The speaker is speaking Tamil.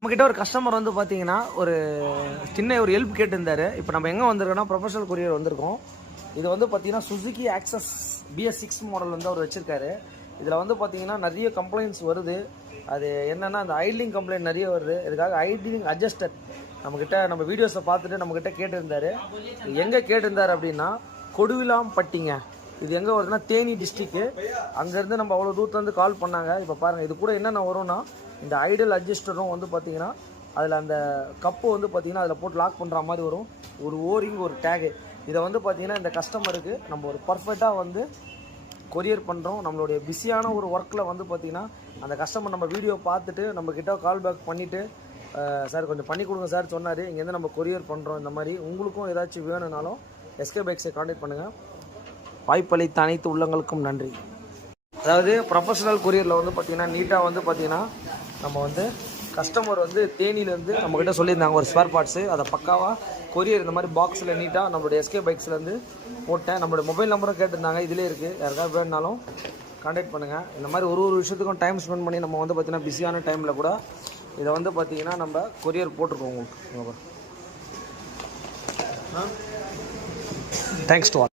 நம்மக்கிட்ட ஒரு கஸ்டமர் வந்து பார்த்தீங்கன்னா ஒரு சின்ன ஒரு ஹெல்ப் கேட்டிருந்தாரு. இப்போ நம்ம எங்கே வந்திருக்கோம்னா ப்ரொஃபஷனல் கொரியர் வந்திருக்கோம். இது வந்து பார்த்தீங்கன்னா சுசுகி ஆக்சஸ் BS6 மாடல் வந்து அவர் வச்சுருக்காரு. இதில் வந்து பார்த்தீங்கன்னா நிறைய கம்ப்ளைண்ட்ஸ் வருது. அது என்னென்னா அந்த ஐட்லிங் கம்ப்ளைண்ட் நிறைய வருது. இதுக்காக ஐட்லிங் அட்ஜஸ்டட் நம்ம வீடியோஸை பார்த்துட்டு நம்மக்கிட்ட கேட்டிருந்தாரு. எங்கே கேட்டிருந்தார் அப்படின்னா கொடுவிலாம்பட்டிங்க. இது எங்கே வருதுன்னா தேனி டிஸ்ட்ரிக்ட்டு. அங்கேருந்து நம்ம அவ்வளோ தூரத்துலேருந்து கால் பண்ணாங்க. இப்போ பாருங்கள், இது கூட என்னென்ன வரும்னா இந்த ஐடல் அட்ஜஸ்டரும் வந்து பார்த்திங்கன்னா அதில் அந்த கப்பு வந்து பார்த்திங்கன்னா அதில் போட்டு லாக் பண்ணுற மாதிரி வரும். ஒரு ஓரிங், ஒரு டேகு. இதை வந்து பார்த்திங்கன்னா இந்த கஸ்டமருக்கு நம்ம ஒரு பர்ஃபெக்டாக வந்து கொரியர் பண்ணுறோம். நம்மளுடைய பிஸியான ஒரு ஒர்க்கில் வந்து பார்த்திங்கன்னா அந்த கஸ்டமர் நம்ம வீடியோ பார்த்துட்டு நம்மக்கிட்ட கால் பேக் பண்ணிவிட்டு சார் கொஞ்சம் பண்ணி கொடுங்க சார் சொன்னார். இங்கேருந்து நம்ம கொரியர் பண்ணுறோம். இந்த மாதிரி உங்களுக்கும் ஏதாச்சும் வேணும்னாலும் SK பைக்ஸை கான்டாக்ட் பண்ணுங்கள். வாய்ப்பளித்த அனைத்து உள்ளங்களுக்கும் நன்றி. அதாவது ப்ரொஃபஷனல் கொரியரில் வந்து பார்த்திங்கன்னா நீட்டாக வந்து பார்த்திங்கன்னா நம்ம வந்து கஸ்டமர் வந்து தேனியிலேருந்து நம்மக்கிட்ட சொல்லியிருந்தாங்க ஒரு ஸ்பேர் பார்ட்ஸு. அதை பக்காவாக கொரியர் இந்த மாதிரி பாக்ஸில் நீட்டாக நம்மளுடைய SK பைக்ஸ்லேருந்து போட்டேன். நம்மளுடைய மொபைல் நம்பரும் கேட்டிருந்தாங்க, இதிலே இருக்குது. யாருக்காவது வேணுனாலும் கான்டாக்ட் பண்ணுங்கள். இந்த மாதிரி ஒரு விஷயத்துக்கும் டைம் ஸ்பெண்ட் பண்ணி நம்ம வந்து பார்த்திங்கன்னா பிஸியான டைமில் கூட இதை வந்து பார்த்திங்கன்னா நம்ம கொரியர் போட்டிருக்கோம் உங்களுக்கு. Thanks to all.